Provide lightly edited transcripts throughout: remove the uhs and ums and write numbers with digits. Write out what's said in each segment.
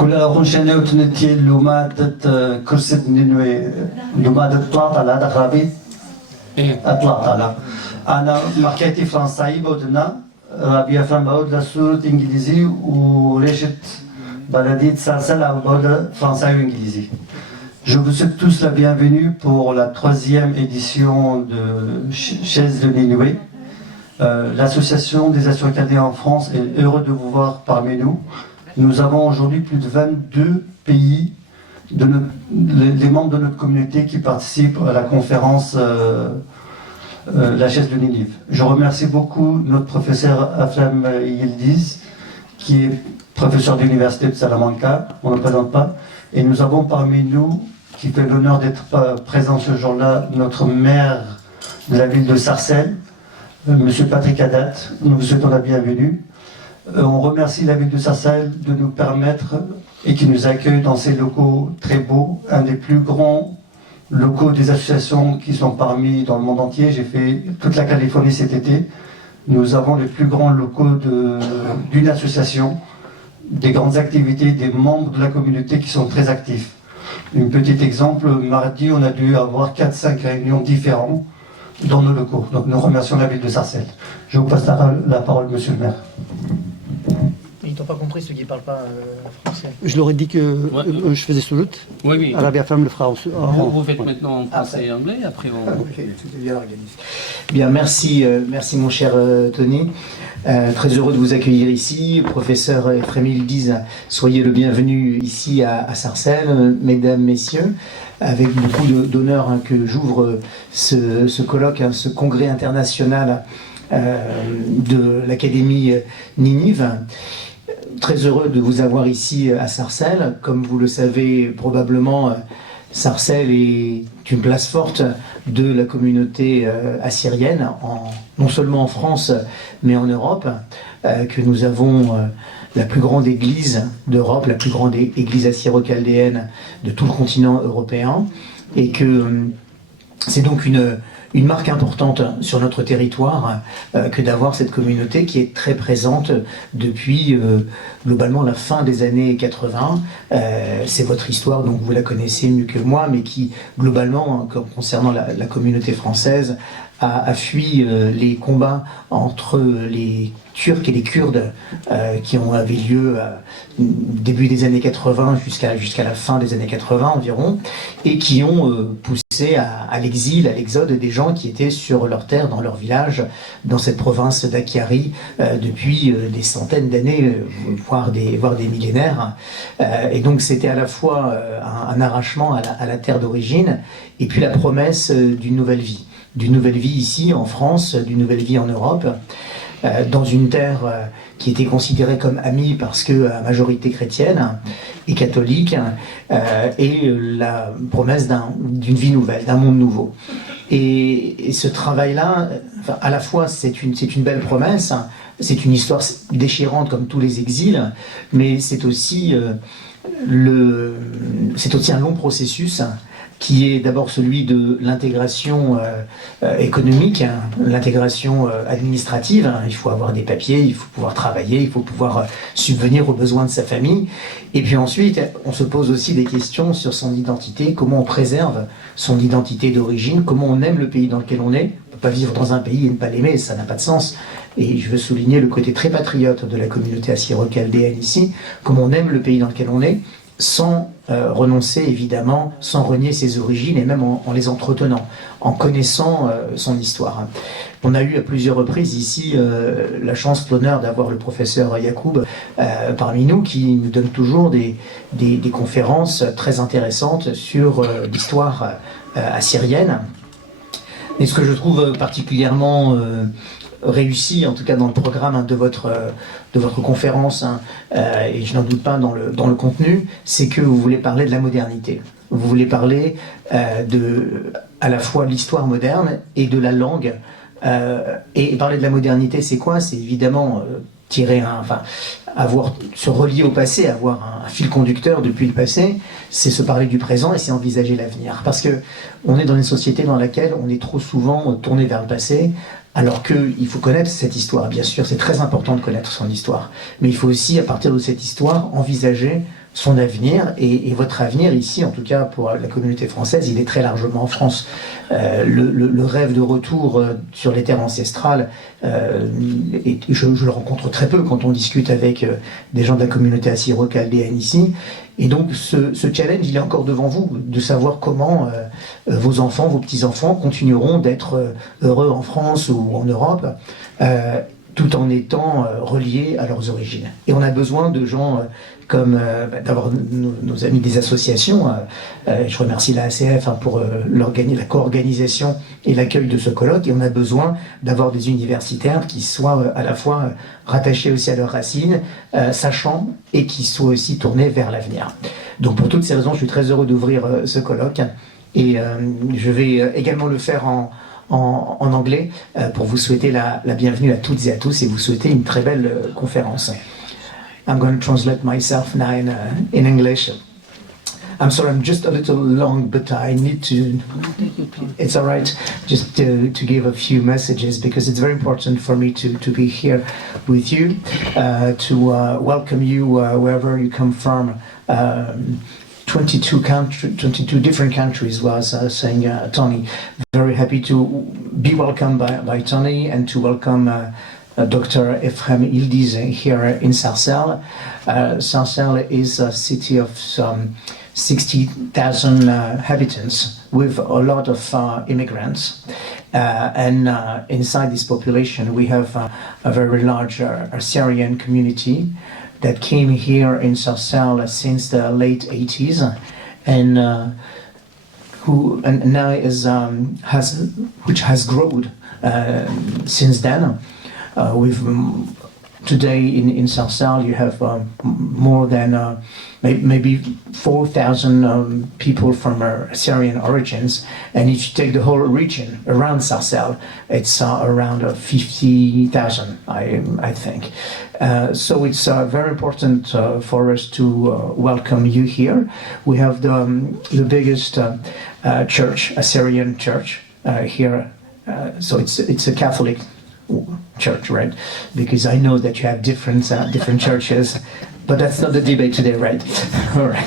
كل أخون شنو تنتي لومادة كرسي نينوي لومادة طلعت على هذا خرابي طلعت على أنا ماركتي فرنساي بودنا رابيا فرن بود لسورة إنجليزي وريشت بلدية سلسلة بود فرنساي وإنجليزي. Je vous souhaite tous la bienvenue pour la 3e édition de Chaire de Ninive. L'association des Assyro-Chaldéens en France est heureux de vous voir parmi nous. Nous avons aujourd'hui plus de 22 pays, les membres de notre communauté qui participent à la conférence la Chaire de Ninive. Je remercie beaucoup notre professeur Aflem Yildiz, qui est professeur de l'université de Salamanca, on ne le présente pas. Et nous avons parmi nous, qui fait l'honneur d'être présent ce jour-là, notre maire de la ville de Sarcelles, Monsieur Patrick Haddad. Nous vous souhaitons la bienvenue. On remercie la ville de Sarcelles de nous permettre et qui nous accueille dans ces locaux très beaux, un des plus grands locaux des associations qui sont parmi dans le monde entier. J'ai fait toute la Californie cet été. Nous avons les plus grands locaux d'une association, des grandes activités, des membres de la communauté qui sont très actifs. Un petit exemple, mardi, on a dû avoir 4-5 réunions différentes dans nos locaux. Donc nous remercions la ville de Sarcelles. Je vous passe la parole, monsieur le maire. Ils n'ont pas compris ceux qui ne parlent pas français. Je leur ai dit que je faisais sous doute. Oui, oui. Arabia Femme le fera en Vous faites maintenant en français et anglais, après on... Ok, tout est bien organisé. Bien, merci, merci mon cher Tony. Très heureux de vous accueillir ici. Professeur Ephraim Yildiz, soyez le bienvenu ici à Sarcelles, mesdames, messieurs. Avec beaucoup d'honneur que j'ouvre ce colloque, ce congrès international de l'Académie Ninive. Très heureux de vous avoir ici à Sarcelles. Comme vous le savez probablement, Sarcelles est une place forte de la communauté assyrienne, non seulement en France, mais en Europe, que nous avons la plus grande église d'Europe, la plus grande église assyro-chaldéenne de tout le continent européen, et que c'est donc une marque importante sur notre territoire que d'avoir cette communauté qui est très présente depuis globalement la fin des années 80. C'est votre histoire, donc vous la connaissez mieux que moi, mais qui globalement, concernant la communauté française, a fui les combats entre les Turcs et les Kurdes qui ont eu lieu début des années 80 jusqu'à la fin des années 80 environ, et qui ont poussé à l'exil, à l'exode des gens qui étaient sur leur terre, dans leur village, dans cette province d'Akiari depuis des centaines d'années, voire des millénaires. Et donc c'était à la fois un arrachement à la terre d'origine, et puis la promesse d'une nouvelle vie ici en France, d'une nouvelle vie en Europe, dans une terre qui était considérée comme amie parce que à majorité chrétienne et catholique, et la promesse d'une vie nouvelle, d'un monde nouveau. Et ce travail-là, enfin, à la fois c'est une belle promesse, c'est une histoire déchirante comme tous les exils, mais c'est aussi un long processus qui est d'abord celui de l'intégration économique, l'intégration administrative. Il faut avoir des papiers, il faut pouvoir travailler, il faut pouvoir subvenir aux besoins de sa famille. Et puis ensuite, on se pose aussi des questions sur son identité, comment on préserve son identité d'origine, comment on aime le pays dans lequel on est. On ne peut pas vivre dans un pays et ne pas l'aimer, ça n'a pas de sens. Et je veux souligner le côté très patriote de la communauté assyro-chaldéenne ici, comment on aime le pays dans lequel on est, sans renoncer évidemment, sans renier ses origines, et même en les entretenant, en connaissant son histoire. On a eu à plusieurs reprises ici la chance, l'honneur d'avoir le professeur Yacoub parmi nous, qui nous donne toujours des conférences très intéressantes sur l'histoire assyrienne. Et ce que je trouve particulièrement réussi, en tout cas dans le programme de votre conférence, et je n'en doute pas dans le contenu, c'est que vous voulez parler de la modernité. Vous voulez parler à la fois de l'histoire moderne et de la langue. Et parler de la modernité, c'est quoi? C'est évidemment se relier au passé, avoir un fil conducteur depuis le passé, c'est se parler du présent et c'est envisager l'avenir. Parce que on est dans une société dans laquelle on est trop souvent tourné vers le passé, alors qu'il faut connaître cette histoire. Bien sûr, c'est très important de connaître son histoire, mais il faut aussi, à partir de cette histoire, envisager son avenir et votre avenir ici, en tout cas pour la communauté française, il est très largement en France. Le rêve de retour sur les terres ancestrales, et je le rencontre très peu quand on discute avec des gens de la communauté assyro-chaldéenne ici. Et donc ce challenge, il est encore devant vous, de savoir comment vos enfants, vos petits-enfants continueront d'être heureux en France ou en Europe, tout en étant reliés à leurs origines. Et on a besoin de gens comme d'avoir nos amis des associations. Je remercie la ACF pour la co-organisation et l'accueil de ce colloque. Et on a besoin d'avoir des universitaires qui soient à la fois rattachés aussi à leurs racines, sachant, et qui soient aussi tournés vers l'avenir. Donc pour toutes ces raisons, je suis très heureux d'ouvrir ce colloque. Et je vais également le faire en anglais pour vous souhaiter la bienvenue à toutes et à tous et vous souhaiter une très belle conférence. I'm going to translate myself now in English. I'm sorry, I'm just a little long, but I need to. It's all right, just to give a few messages because it's very important for me to be here with you, to welcome you wherever you come from. 22 different countries, was saying Tony. Very happy to be welcomed by Tony and to welcome Dr. Ephraim Ildiz here in Sarcelles. Sarcelles is a city of some 60,000 inhabitants with a lot of immigrants. And inside this population, we have a very large Assyrian community that came here in Sarcelles since the late 80s, and now which has grown since then. Today in Sarcelles you have more than maybe 4,000 people from Assyrian origins, and if you take the whole region around Sarcelles, it's around 50,000, I think. So it's very important for us to welcome you here. We have the biggest church, Assyrian church here. So it's a Catholic church, right? Because I know that you have different churches, but that's not the debate today, right? All right.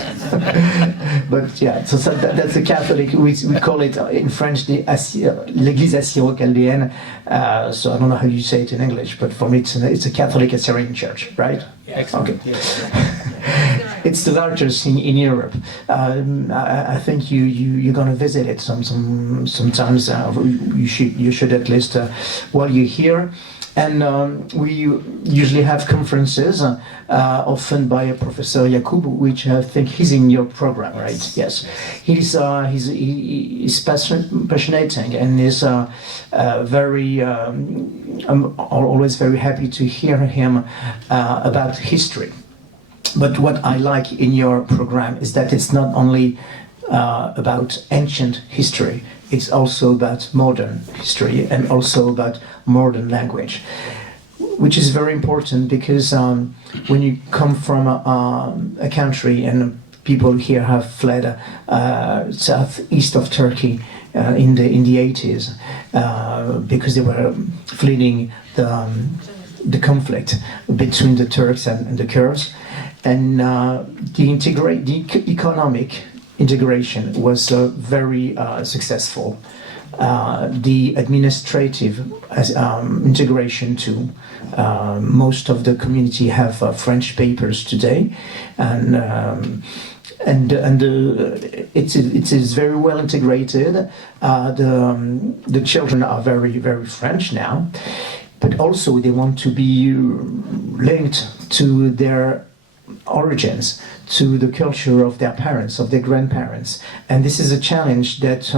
But yeah, so that's the Catholic. We call it in French l'Église assyro-chaldéenne. So I don't know how you say it in English, but for me it's a Catholic Assyrian church, right? Yes. Okay. It's the largest in Europe. I think you're gonna visit it sometimes. You should at least while you're here. And we usually have conferences, often by a Professor Yacoub, which I think he's in your program, right? Yes, he's passionate and is very. I'm always very happy to hear him about history. But what I like in your program is that it's not only about ancient history, it's also about modern history and also about modern language, which is very important because when you come from a country, and people here have fled southeast of Turkey in the 80s because they were fleeing the conflict between the Turks and the Kurds. And the economic integration was very successful. The administrative integration too. Most of the community have French papers today, and it is very well integrated. The children are very, very French now, but also they want to be linked to their origins, to the culture of their parents, of their grandparents, and this is a challenge that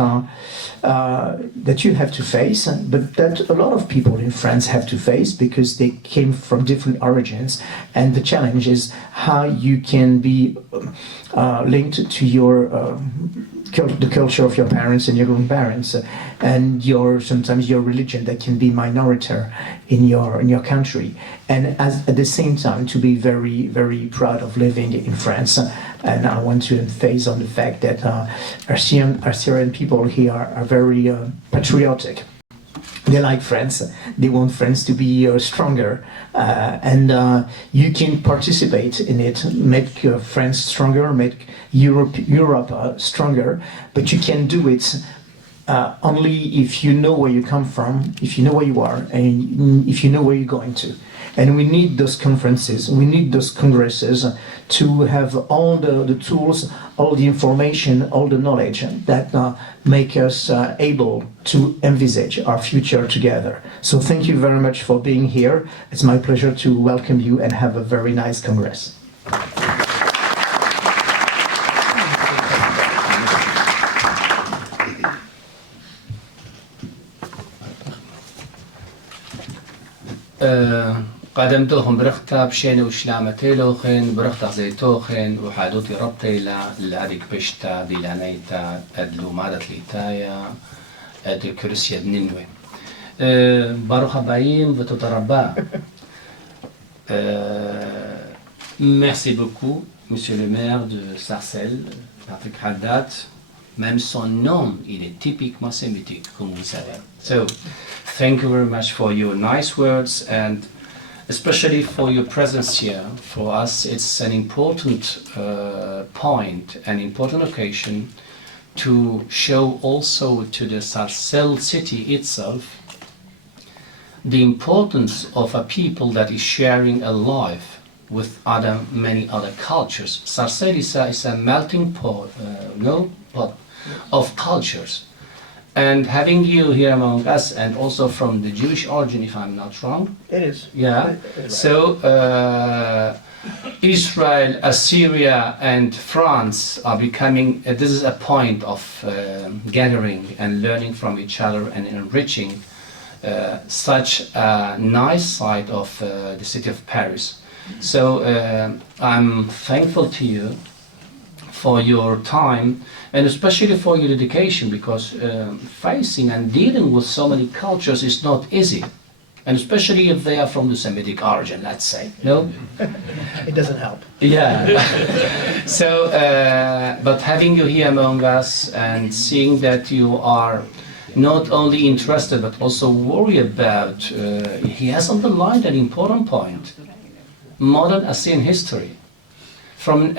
you have to face, but that a lot of people in France have to face because they came from different origins. And the challenge is how you can be linked to your the culture of your parents and your grandparents, and sometimes your religion that can be minority in your country, and at the same time to be very, very proud of living in France. And I want to emphasize on the fact that Assyrian people here are very patriotic. They like France. They want France to be stronger, and you can participate in it, make France stronger, make Europe stronger. But you can do it only if you know where you come from, if you know where you are, and if you know where you're going to. And we need those conferences, we need those congresses to have all the tools, all the information, all the knowledge that make us able to envisage our future together. So thank you very much for being here. It's my pleasure to welcome you and have a very nice Congress. قدمتهم برختا بشين وشلامتي لوخن برختا زيتوخن وحادوتي ربطي لأديك بشتا ديلانيتا أدلو مادت ليتايا أدي كرسية نينوي باروخا باين وتتربا. Merci beaucoup, Monsieur le maire de Sarcelles, Patrick Haddad. Même son nom, il est typiquement sémitique, comme vous savez. So, thank you very much for your nice words and especially for your presence here. For us, it's an important point, an important occasion to show also to the Sarcelles city itself the importance of a people that is sharing a life with many other cultures. Sarcelles is a melting pot, pot of cultures. And having you here among us, and also from the Jewish origin, if I'm not wrong. It is. Yeah. So Israel, Assyria, and France are becoming. This is a point of gathering and learning from each other and enriching such a nice side of the city of Paris. So I'm thankful to you for your time and especially for your dedication, because facing and dealing with so many cultures is not easy, and especially if they are from the Semitic origin, let's say. No? It doesn't help. Yeah. So, but having you here among us and seeing that you are not only interested but also worried about, he has underlined an important point, modern Assyrian history. From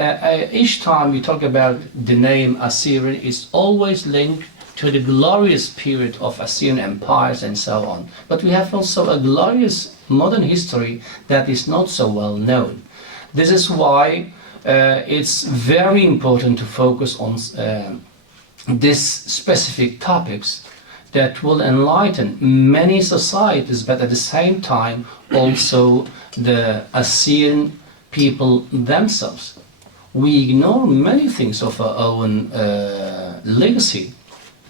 each time we talk about the name Assyrian, it's always linked to the glorious period of Assyrian empires and so on. But we have also a glorious modern history that is not so well known. This is why it's very important to focus on these specific topics that will enlighten many societies, but at the same time also the Assyrian people themselves. We ignore many things of our own legacy,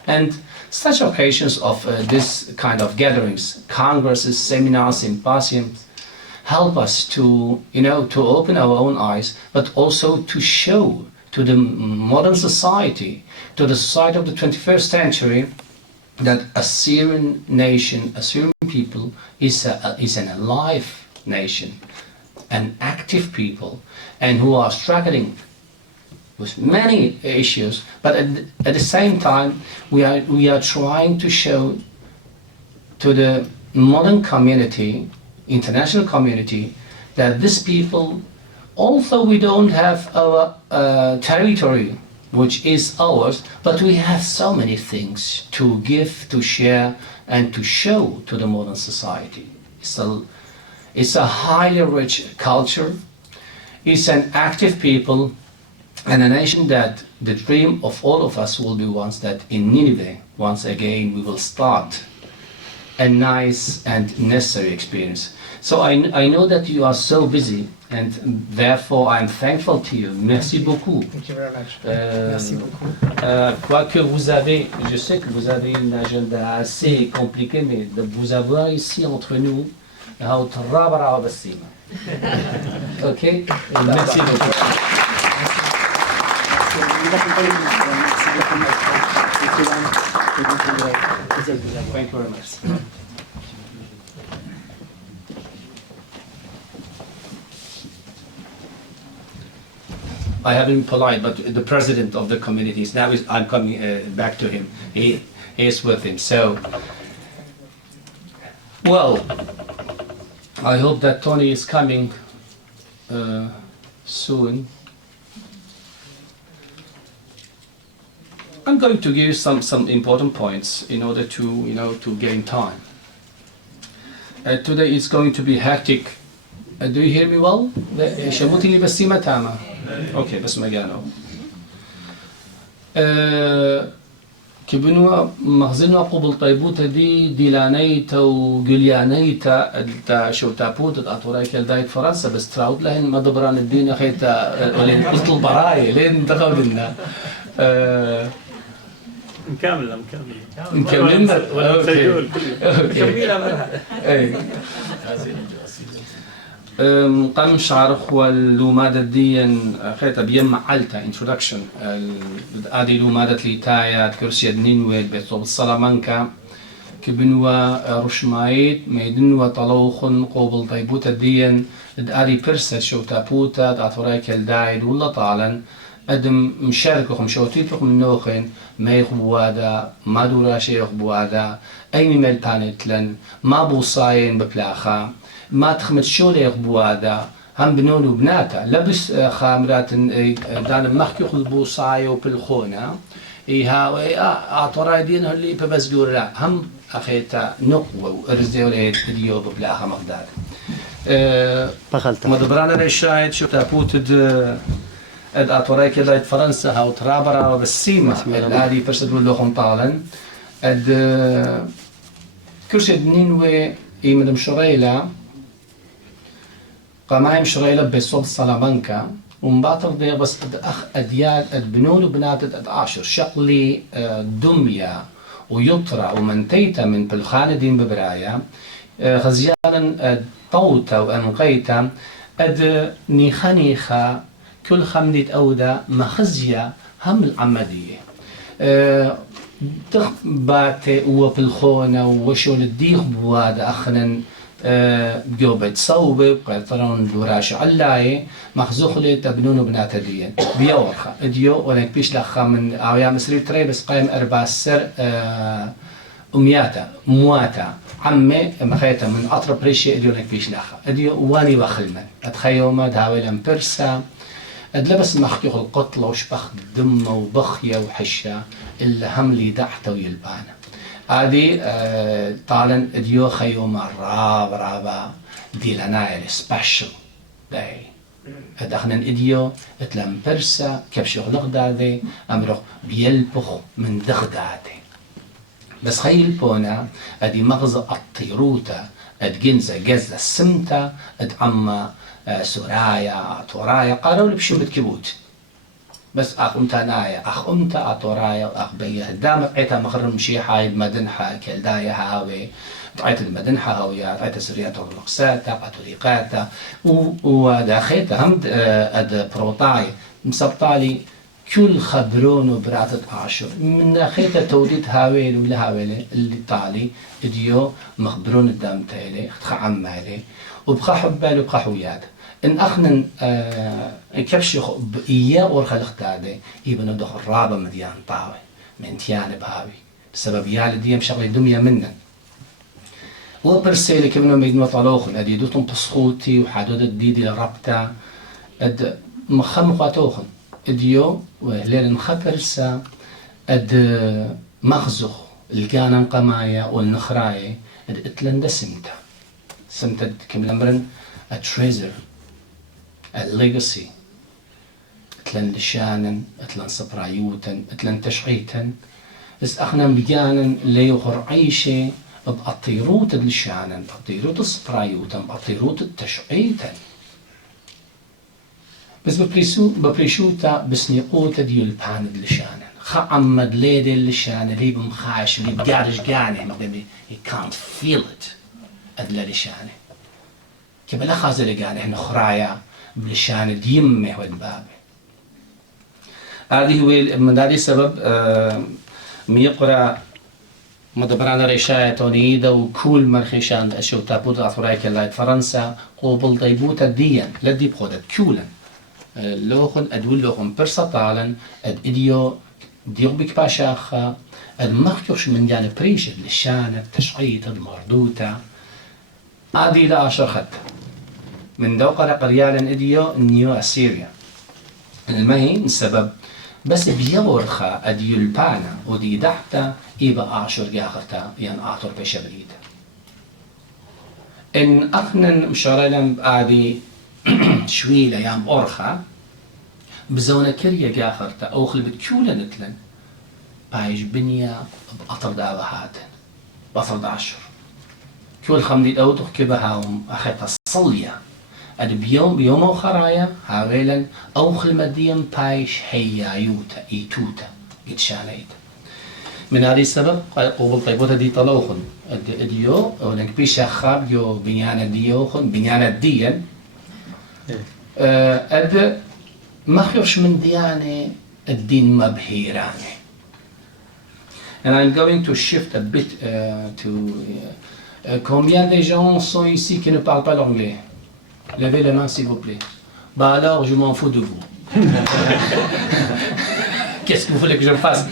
and such occasions of this kind of gatherings, congresses, seminars, symposiums, help us to, to open our own eyes, but also to show to the modern society, to the society of the 21st century, that Assyrian nation, Assyrian people is an alive nation, an active people, and who are struggling with many issues, but at the same time we are trying to show to the modern community, international community, that these people, although we don't have our territory which is ours, but we have so many things to give, to share, and to show to the modern society. It's a highly rich culture, it's an active people, and a nation that the dream of all of us will be once that in Ninive, once again, we will start a nice and necessary experience. So I know that you are so busy, and therefore I'm thankful to you. Merci beaucoup. Thank you very much. Merci beaucoup. Quoique je sais que vous avez une agenda assez compliqué, mais de vous avoir ici entre nous, ok? Merci beaucoup. Thank you very much. I have been polite, but the president of the communities, now I'm coming back to him. He is with him. So, Well, I hope that Tony is coming soon. I'm going to give you some important points in order to gain time. Today is going to be hectic. Do you hear me well? شموتي لي بس ما تاما. Okay, بس ما جانو. كبنوا مخزنوا قبل طيبوتا دي لانيتا وجليانيتا تا شو تابوت أطوراي كالدايت فرنسا بس تراود لهن ما دبران الدين خيتا ولين قلت البراي لين تقولنا. مكملة مكملة ولا تسجل كميلة قام شعرخ واللومادة ديا خيتا بيم علتا introduction هذه لومادة ليتايا كرسي نينوي بيتوب السلامانكا كبنوا رشمايت ميدنوا طلوخن قوبل طيبوتا ديا هذه برسة شو تابوتا تعطوراي كالدايد ولا طالا أدم مشاركهم شوتيتهم من نوخين ما يخبوادا ما دوراشي يخبوادا أين ملتانتلن ما بوصاين ببلاخا ما تخمت شولي يخبوادا هم بنون وبناتا لبس خامرات دان مخي بوصاي وبالخونة إيها أعطراي دين اللي ببزقور لا هم أخيتا نقوة وأرزيو ليد اليو ببلاخا مقدار مدبرانا ريشايد شو تابوتد أطوراي كده فرنسا هاو ترابرا وبسيمة هذه برسد لهم طالا كرسي نينوي إيمن شريلا قمايم شريلا بصوب سلامانكا ومباطر دي بس أخ أديال بنون وبنات عاشر شقلي دمية ويطرى ومنتيتا من بالخانة دين ببرايا غزيالا طوتا وأنقيتا نيخا كل خمدة أودا مخزية هم العمدية تخبات وبالخونة وشول الديخ بواد أخنا جوبت صوبة قرطرون دوراش علاي مخزوخلة تبنون بنات ديا بيورخة ديو ولك بيش لخا من أويا مصري تري بس قايم 4 سر أمياتا مواتا عمي مخيتا من أطرب ريشي ديو لك بيش لخا ديو واني وخلمن أتخيوما داويلا برسا أدلبس مخيخ القتلة وشبخ دمه وبخية وحشة إلا هملي دحته ويلبانه هذه طالن ديو خيوم رابا دي لنايل سبيشل داي أدخنا إديو اتلم برسا كبشو غدادي أمرو بيلبخ من دغدادي بس خيل بونا أدي مغزى الطيروتا أدجنزة جزة السمتا أدعم سورايا تورايا قالوا لي بشو بتكبوت بس أخ أمتا نايا أخ أمتا أطورايا أخ بيه دام عيتا مخرم مشي حايد مدنحة كالدايا هاوي عيت المدنحة هاوية عيت سريات الرقصات قطريقات وداخيتا هم أد بروطاي مسبطالي كل خبرون وبراتة عاشر من ناخيتا توديت هاويل ولا هاويل اللي طالي اديو مخبرون الدام تايلي اختخ عمالي وبقى حبالي وبقى حويات ان اخنا كبش إياه ورخة الاختادي يبنو دخل رابا مديان طاوي من تيان بهاوي بسبب يالي ديام شغلي دمية منا وبرسيلي كبنو ميدنو طالوخن ادي دوتن بسخوتي وحدود الديدي لربتا اد مخمقاتوخن اديو وليل مخبرسا اد مخزخ القانا قمايا والنخرايا اد اتلند سمتا كم لمرن a treasure a legacy اتلن لشانا اتلن صبرايوتا اتلن تشعيتا بس اخنا بقانا ليغر عيشي بأطيروت لشانا بأطيروت صبرايوتا بأطيروت التشعيتا بس ببريشوتا بسنيقوتا ديو الباند لشانا خعمد ليدي لشانا اللي بمخاش اللي بقارش قاني he can't feel it أدلا لشانا كيف لا خازل قاني احنا خرايا بلشان ديمه والبابه هذه هو من هذا السبب ميقرا مدبرانا ريشاية تونيدا وكل مرخيشان اشيو تابوت اثورايك اللايت فرنسا قوبل طيبوتا ديان لدي بخودت كولا لوخن ادول لوخن برسطالا اد اديو ديو بك باشاخا اد مخيوش من جانب بريشة لشانة تشعيط المردوتا أدي لا أشرخت من دوقة قريالا إديو نيو أسيريا المهي السبب بس بيورخا أديو البانا ودي دحتا إيبا أشر جاخرتا ين أعطر بشبريد إن أخنن مشارلن أدي شويلة يام أورخا بزونة كريا جاخرتا أوخل بتكولا نتلن بايش بنيا بأطر دعوة هاتن بأطر دعشر كل خمدي أوتوخ كبهاهم أخيطا الصلية أد بيوم وخرايا هاويلا أوخل مديم بايش هيا يوتا إيتوتا إتشانيت من هذه السبب قبل طيبوتا دي طلوخن الديو ولنك بيشا خاب يو بنيانا ديوخن بنيانا ديان أد ما خيوش من ديانة الدين مبهيراني. And I'm going to shift a bit combien de gens sont ici qui ne parlent pas l'anglais? Levez la main s'il vous plaît. Bah alors je m'en fous de vous. Qu'est-ce que vous voulez que je fasse?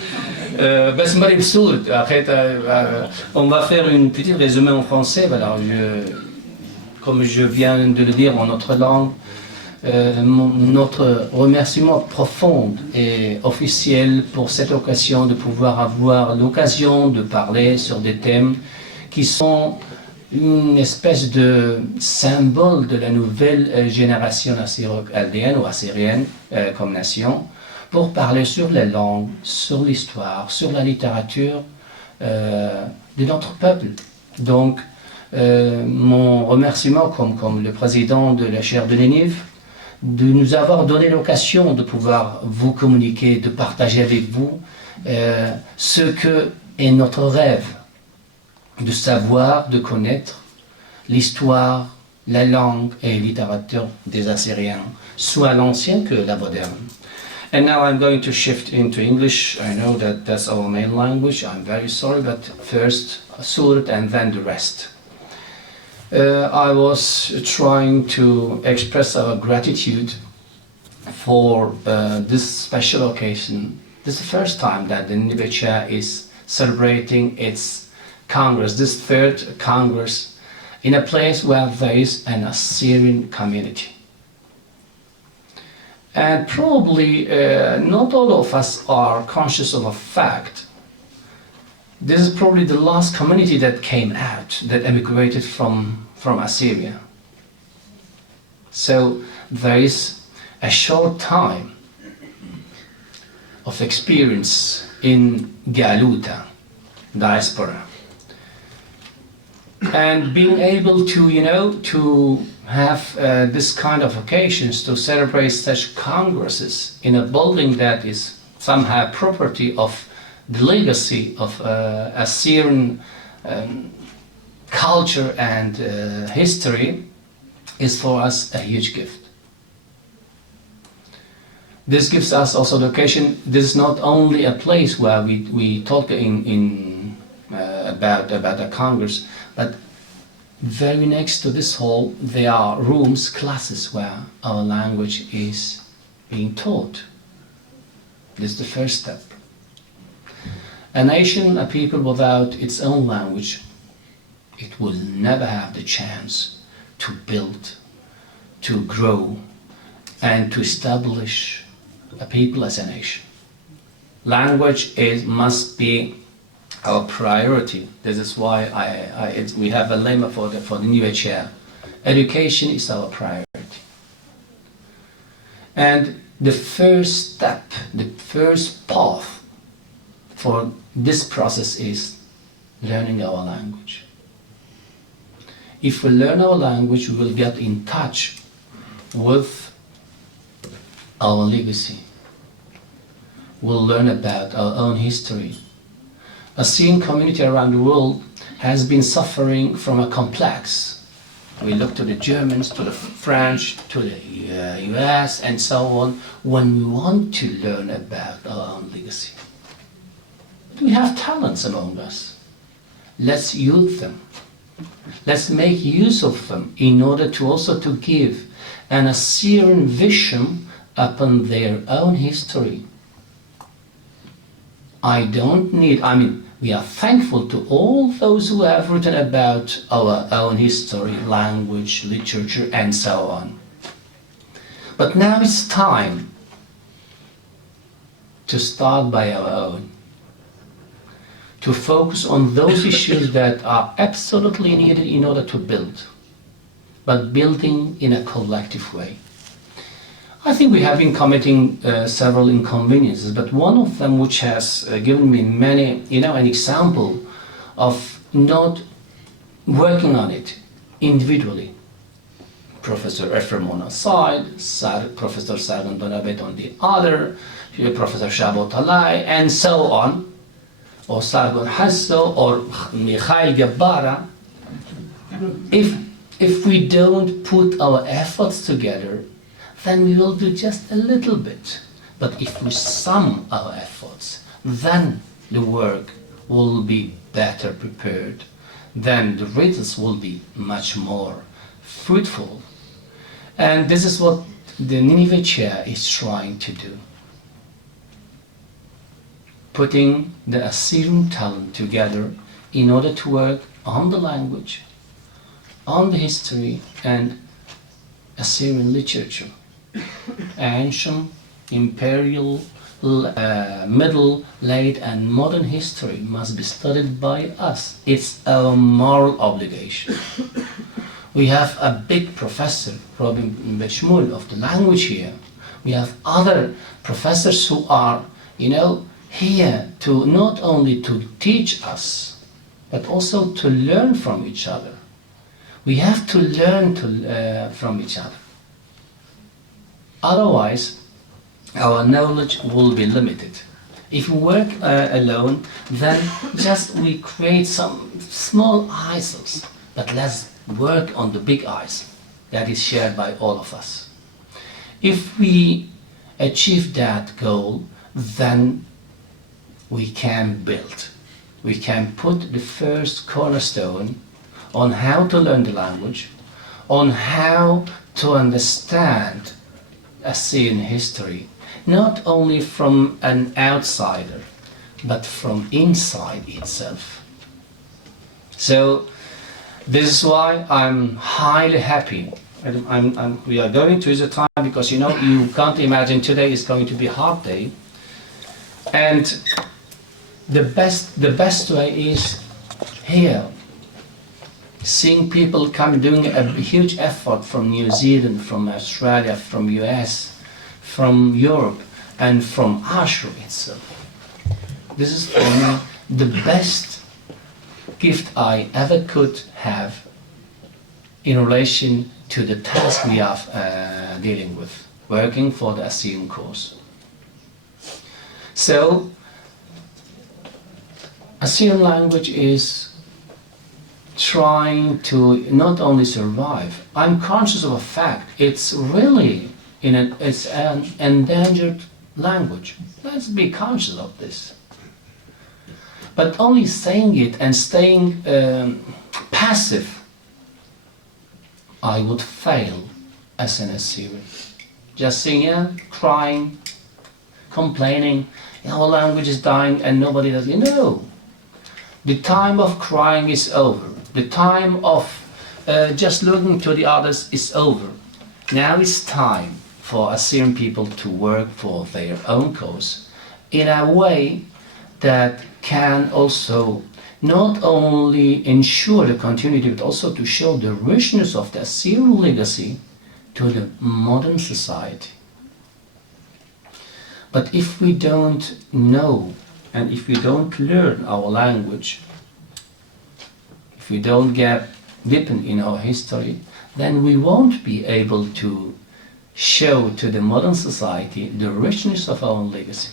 On va faire une petite résumé en français. Alors comme je viens de le dire en notre langue, notre remerciement profond et officiel pour cette occasion de pouvoir avoir l'occasion de parler sur des thèmes qui sont une espèce de symbole de la nouvelle génération assyro-chaldéenne ou assyrienne comme nation, pour parler sur les langues, sur l'histoire, sur la littérature de notre peuple. Donc, mon remerciement comme le président de la Chaire de Ninive, de nous avoir donné l'occasion de pouvoir vous communiquer, de partager avec vous ce que est notre rêve, de savoir, de connaître l'histoire, la langue et la littérature des Assyriens, soit l'ancien que la moderne. And now I'm going to shift into English. I know that that's our main language. I'm very sorry, but first Surat and then the rest. I was trying to express our gratitude for this special occasion. This is the first time that the Ninive Chaire is celebrating its Congress, this third Congress, in a place where there is an Assyrian community. And probably not all of us are conscious of a fact. This is probably the last community that came out, that emigrated from Assyria. So there is a short time of experience in Galuta, diaspora. And being able to, to have this kind of occasions to celebrate such congresses in a building that is somehow property of the legacy of Assyrian culture and history is for us a huge gift. This gives us also the occasion. This is not only a place where we talk about a congress, but very next to this hall there are rooms, classes where our language is being taught. This is the first step. A nation, a people without its own language, it will never have the chance to build, to grow, and to establish a people as a nation. Language must be our priority. This is why we have a lemma for the new Chaire. Education is our priority. And the first step, the first path for this process is learning our language. If we learn our language, we will get in touch with our legacy. We'll learn about our own history. A Assyrian community around the world has been suffering from a complex. We look to the Germans, to the French, to the US, and so on, when we want to learn about our own legacy. We have talents among us. Let's use them. Let's make use of them in order to also to give an Assyrian vision upon their own history. I mean, we are thankful to all those who have written about our own history, language, literature, and so on. But now it's time to start by our own, to focus on those issues that are absolutely needed in order to build, but building in a collective way. I think we have been committing several inconveniences, but one of them which has given me an example of not working on it individually. Professor Ephraim on one side, Professor Sargon Donabet on the other, Professor Shabot Alai, and so on, or Sargon Hasso, or Mikhail Gabbara. If we don't put our efforts together, then we will do just a little bit. But if we sum our efforts, then the work will be better prepared. Then the results will be much more fruitful. And this is what the Ninive Chaire is trying to do. Putting the Assyrian talent together in order to work on the language, on the history, and Assyrian literature. Ancient, imperial, middle, late, and modern history must be studied by us. It's our moral obligation. We have a big professor, Robin Bechmul, of the language here. We have other professors who are, here to not only to teach us, but also to learn from each other. We have to learn from each other. Otherwise, our knowledge will be limited. If we work alone, then just we create some small isles, but let's work on the big ice that is shared by all of us. If we achieve that goal, then we can build. We can put the first cornerstone on how to learn the language, on how to understand Assyrian history, not only from an outsider, but from inside itself. So this is why I'm highly happy. We are going through the time because you can't imagine today is going to be a hard day. And the best way is here, seeing people come doing a huge effort from New Zealand, from Australia, from US, from Europe, and from Ashur itself. This is for me the best gift I ever could have in relation to the task we are dealing with, working for the Assyrian cause. So, Assyrian language is trying to not only survive. I'm conscious of a fact. It's really it's an endangered language. Let's be conscious of this. But only saying it and staying passive, I would fail as an Assyrian. Just singing, crying, complaining, our language is dying and nobody does it. No. The time of crying is over. The time of just looking to the others is over. Now it's time for Assyrian people to work for their own cause in a way that can also not only ensure the continuity, but also to show the richness of the Assyrian legacy to the modern society. But if we don't know and if we don't learn our language, if we don't get deepened in our history, then we won't be able to show to the modern society the richness of our own legacy.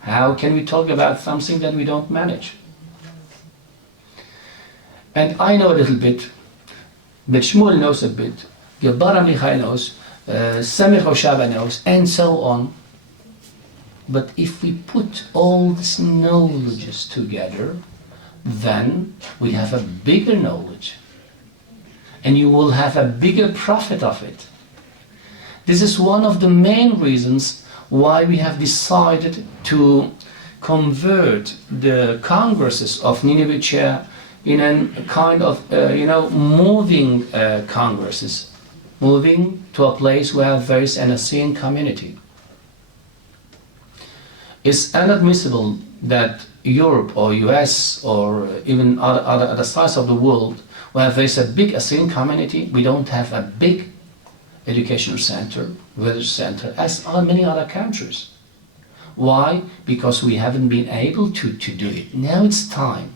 How can we talk about something that we don't manage? And I know a little bit, Bechmul knows a bit, Gabbara Michael knows, Samir Hoshaba knows, and so on. But if we put all these knowledges together, then we have a bigger knowledge. And you will have a bigger profit of it. This is one of the main reasons why we have decided to convert the congresses of Ninive Chaire in a kind of, moving congresses, moving to a place where there is an Assyrian community. It's inadmissible that Europe or US or even other sides of the world where there's a big Assyrian community, we don't have a big educational center, village center, as are many other countries. Why? Because we haven't been able to do it. Now it's time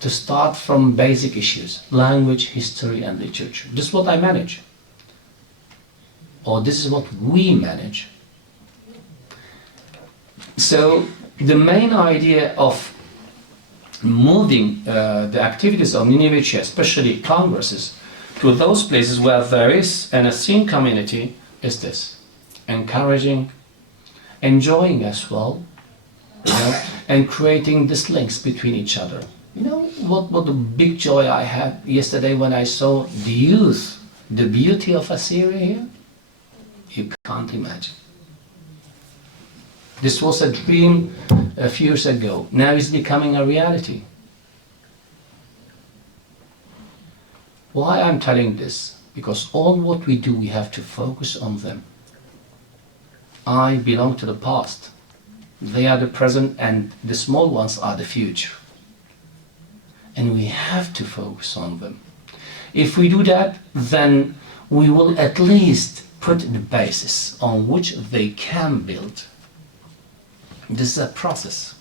to start from basic issues, language, history, and literature. This is what I manage. Or this is what we manage. So the main idea of moving the activities of Ninive Chaire, especially congresses, to those places where there is an Assyrian community is this: encouraging, enjoying as well, and creating these links between each other. You know what the big joy I had yesterday when I saw the youth, the beauty of Assyria here? You can't imagine. This was a dream a few years ago. Now it's becoming a reality. Why I'm telling this? Because all what we do, we have to focus on them. I belong to the past. They are the present, and the small ones are the future. And we have to focus on them. If we do that, then we will at least put the basis on which they can build. This is a process.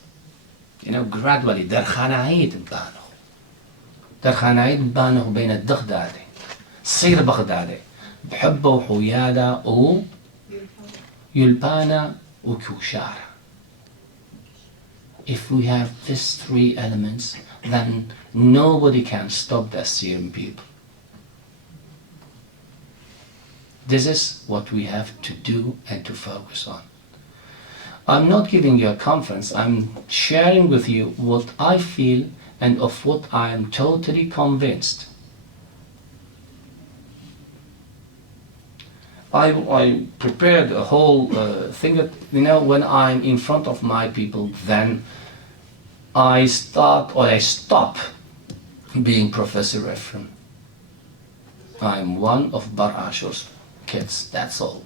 Gradually, در خناعيد بانو. در خناعيد بانو بين الدغدادي. صير بغدادي. بحبه وحيادة يلبانا وكوشارة. If we have these three elements, then nobody can stop the Assyrian people. This is what we have to do and to focus on. I'm not giving you a conference, I'm sharing with you what I feel and of what I am totally convinced. I prepared a whole thing that, when I'm in front of my people, then I stop being Professor Ephraim. I'm one of Bar Ashur's kids, that's all.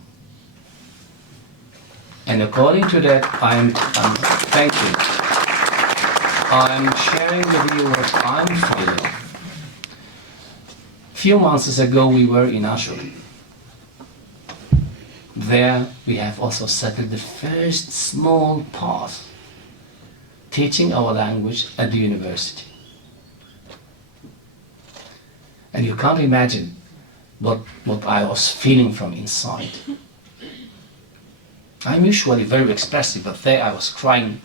And according to that, thank you. I'm sharing with you what I'm feeling. A few months ago, we were in Ashur. There, we have also settled the first small path, teaching our language at the university. And you can't imagine what I was feeling from inside. I'm usually very expressive, but there I was crying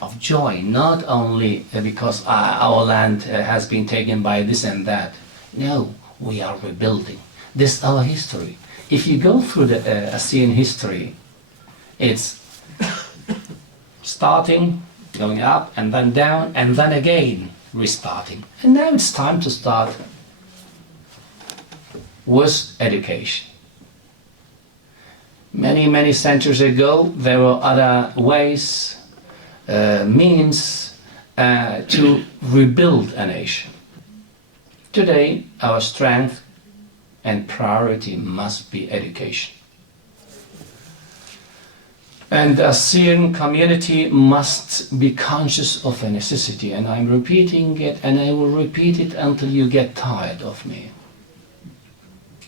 of joy, not only because our land has been taken by this and that. No, we are rebuilding. This is our history. If you go through the Assyrian history, it's starting, going up, and then down, and then again restarting. And now it's time to start with education. Many centuries ago, there were other ways, means to rebuild a nation. Today, our strength and priority must be education. And the Assyrian community must be conscious of a necessity, and I'm repeating it, and I will repeat it until you get tired of me.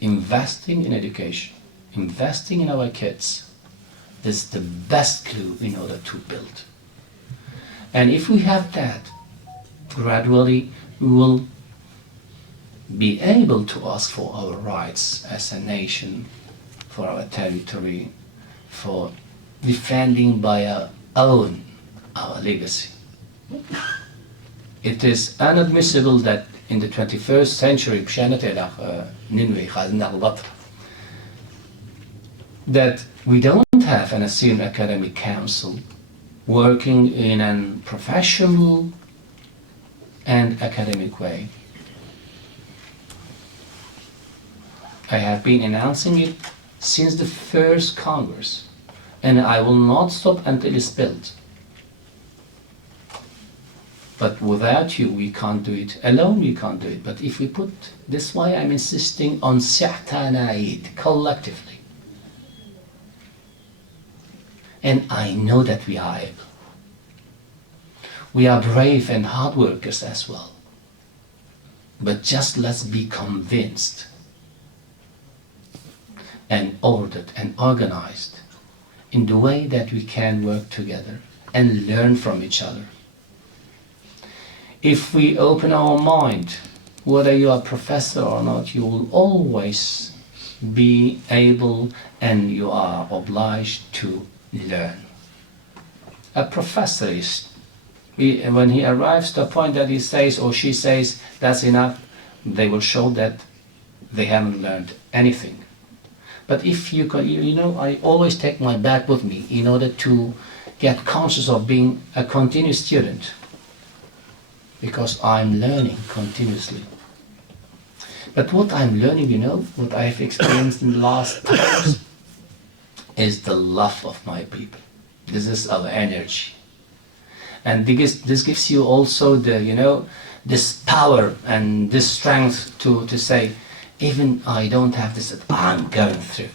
Investing in education, investing in our kids, is the best clue in order to build. And if we have that, gradually we will be able to ask for our rights as a nation, for our territory, for defending by our own our legacy. It is inadmissible that in the 21st century, that we don't have an Assyrian Academic Council working in a professional and academic way. I have been announcing it since the first Congress, and I will not stop until it's built. But without you, we can't do it. Alone, we can't do it. But if we put, this why I'm insisting on si'tanaid, collectively. And I know that we are able. We are brave and hard workers as well. But just let's be convinced and ordered and organized in the way that we can work together and learn from each other. If we open our mind, whether you are a professor or not, you will always be able and you are obliged to learn. A professor is, when he arrives to a point that he says or she says, that's enough, they will show that they haven't learned anything. But if you can, I always take my bag with me in order to get conscious of being a continuous student, because I'm learning continuously. But what I'm learning, what I've experienced in the last times, is the love of my people. This is our energy. And this gives you also the, this power and this strength to say, even I don't have this, I'm going through.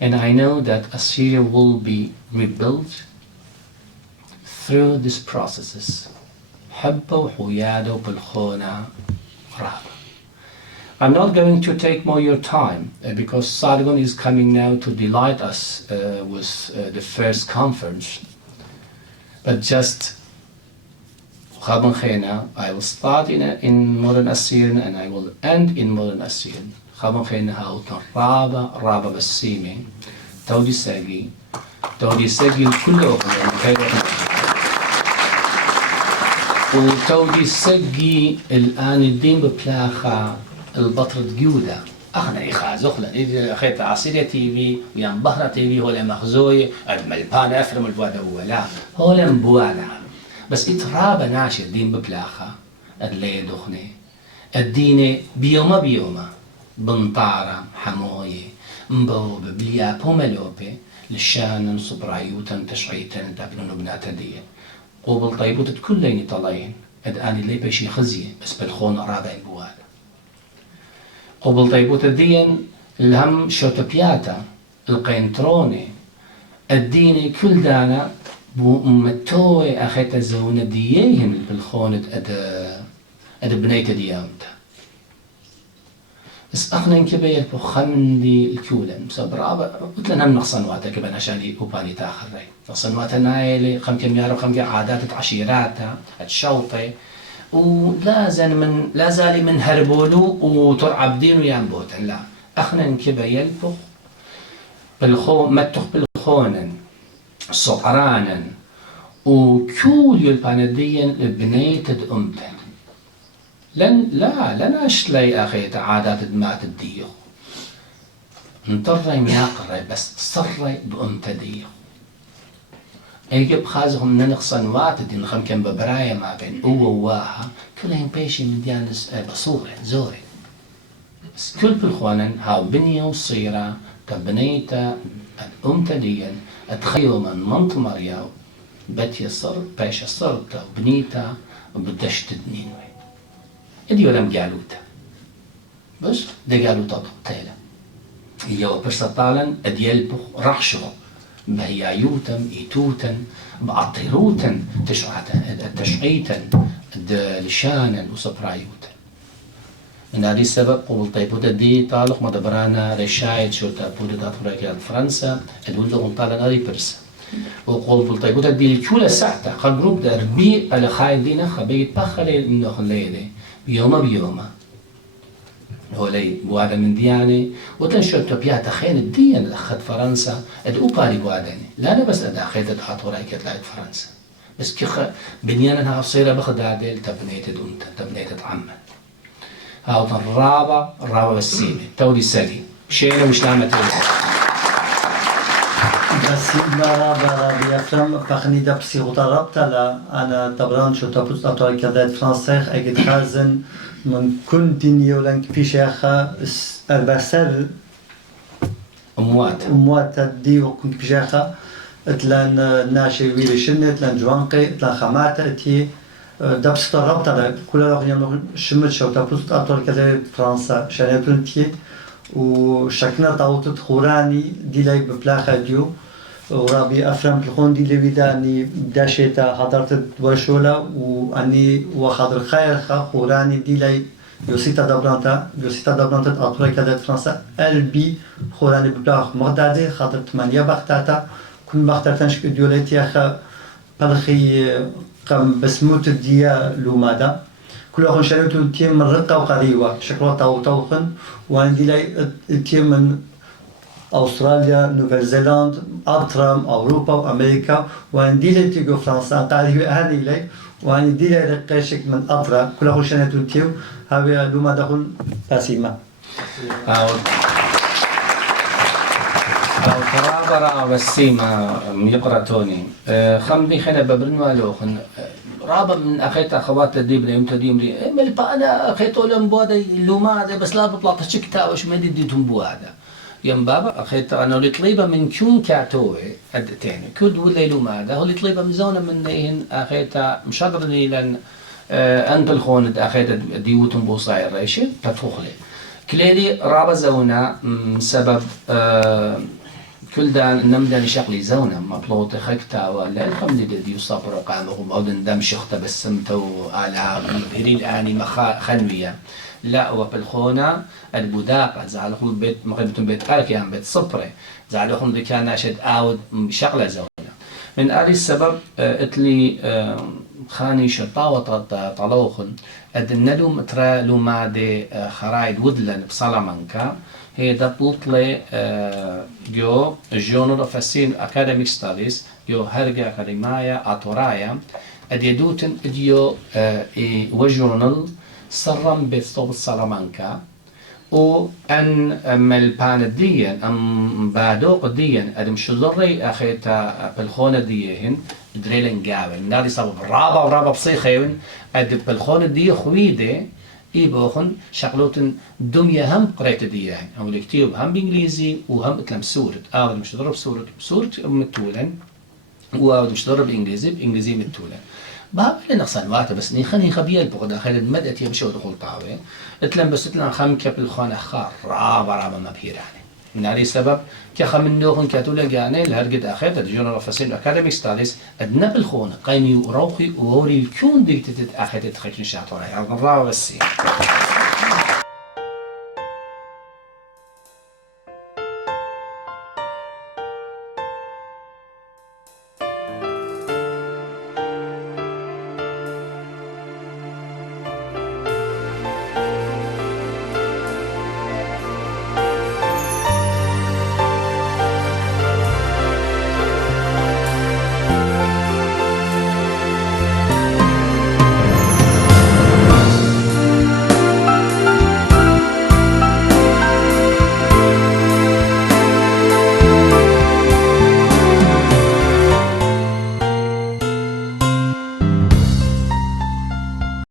And I know that Assyria will be rebuilt through these processes. I'm not going to take more your time because Sargon is coming now to delight us with the first conference. But just I will start in modern Assyrian and I will end in modern Assyrian. رابا بالسيمي تودي ساقي الكل وتودي ساقي الآن الدين ببلاخة البطرة جودة أخنا إخاز أخلا إذا أخيت عصيرة تي في ويان بحرة تي في هولا مخزوي الملبان أفرم البوادة ولا هولا مبوالا بس إترابة ناشي الدين ببلاخة اللي دخني الدين بيوما بنطارة حموية مبوب بلياب وملوبة للشان صبرايوتا تشعيتا دابلون بنات دي قوبل طيبوت كلين طلعين الآن اللي بشي خزية بس بالخون رابع بوال قوبل طيبوت الدين الهم شوتوبياتا القينتروني الديني كل دانا بمتوي أخيت الزونة ديهم بالخونة أد بنيت ديامتا بس أخنا كبير بخمن دي الكولة بسبب قلت لنا نقصنواتا كمان عشان يوباني تاخر رأي نقصنواتا نايلي خم كم يارو خم عادات عشيراتها الشوطي لا زال من هربولو وترعب دينو ينبوتا لا أخنا كبير بخ متخ بالخونن صقرانا وكل يلبانديا بنيت أمتا لن أشلي أخي عادات دمات الديو انطري مياقري بس صري بأمتديو أيجب خازهم ننقصن وات دين خم كان ببرايا ما بين واها كلهم بيشي من ديانس بصورة زوري بس كل بالخوانن هاو بنيو صيرة تبنيتا الأمتديا أتخيوما منط مرياو بتي صر بيش صرت وبنيتا وبدشت نينوي ادي ولم جالوتا بس دي جالوتا بطيلة يو برسطالا اديال بخ رحشو بهيايوتم ايتوتن بعطيروتن تشعيتن لشانا وصبرايوتن من هذه السبب قول طيبوتا دي طالق مدبرانا رشايد شرطة بودة أطفراكي فرنسا ادول لهم طالا ناري برسا وقول طيبوتا دي الكولة ساعتا خل جروب در بي على خايد دينا خبيت بخلي من خليدي بيوما هولي بوادا من دياني وتنشر توبياتا خين الدين الأخذ فرنسا الأوبالي بواداني لا بس أدا خيدة أطوراي كتلاقيت فرنسا بس كيخ بنيانها صيرة بخدادل تبنيت دونتا تبنيت عمان هاو الرابع بالسيمة تولي سالي شيرا مش نعمة بس رابع يفرم فخني دا بسيغوتا رابطة أنا طبران شو تابوت أطوال كذات فرنسيخ أجد خازن من كل دنيا ولنك في شيخة أربع سر أموات دي وكنت في شيخة اتلان ناشي ويلي شنة اتلان جوانقي اتلان خماتة اتي دبست الربط على كل رغم شمت شو تبصت أطول كذا فرنسا شنبرن تي وشكنا طاوت خوراني ديلاي ببلاخة ديو ورابي أفرم بلخون دي لبيداني داشيتا حضرت ورشولا وأني وخاطر خير خوراني ديلاي يوسيتا دبرانتا أطول كذا فرنسا قلبي خوراني ببلاخ مغدادي خاطر 8 بختاتا كل بختاتنش ديولتي أخا بلخي قام بسموت الديا لومادا كل أخون شريتو تيم من رقة وقريوة شكلها طوخن وعندي لي تيم من أستراليا نوفلزيلاند أبترام أوروبا وأمريكا وعندي لي تيجو فرنسا قاعد هذه لي وعندي لي رقاشك من أطرا كل أخون شريتو تيم هذا لومادا خون باسيما ترابرا وسيما يقرأتوني خمني خنا ببرنوا لوخن رابا من أخيت أخوات الديبلي يوم تديملي مل أنا أخيت أولم بودا لوما هذا بس لا بطلع تشكتا وش ما ديتهم بودا يوم بابا أخيت أنا اللي طليبة من كون كاتوي أدتين كود ولا لوما هذا هو اللي طليبة من زونة من نهن أخيت مشادرني لأن أنت الخوند أخيت ديوتهم بوصاير ريشي تفوخلي كليلي رابا زونا سبب كل دان نمدن شغلي زونا مبلوط خكتا ولا الخمني دي يصبر قامهم أو دم شخته بسمته على هرين آني خنوية لا وبالخونة البداقة زعلهم بيت مقدمتهم بيت أركيان بيت صبري زعلهم اللي كان ناشد أود شغلة زونا من آل السبب اتلي خاني شطاوة طلوخن أدنلو ترى لما دي خرايد ودلن بسلامانكا هي دبلطلي جو جونر فاسين أكاديميك ستاديز جو هرجة أكاديمية أطورايا أديدوتن ديو وجورنال سرم بيستوب سلامانكا و أن ملبان ديان أم بادوق ديان أدم شلري أخيتا بالخونة ديهن دريلن جاون نادي صاب رابا بصيخيون أدب بالخونة دي خويدة إيبوخن شغلوتن دمية هم قريت ديان أو الكتيب هم بإنجليزي وهم اتلم سورة مش ضرب سورة متولن ومش ضرب بإنجليزي متولن باب لنا صنوات بس خني خبيل بقد أخذ المدة يمشي ودخول طاوة اتلم بس اتلم خم كبل الخانة خار رابا مبهيراني من هذه السبب كخم النوخن كاتولا جاني الهرجد أخذ الجورنال أوف فاسين أكاديميك ستاديز أدنى بالخونة قيمي وروقي ووري الكون ديكتت أخذت خشن شاطرة يعني الرابع بس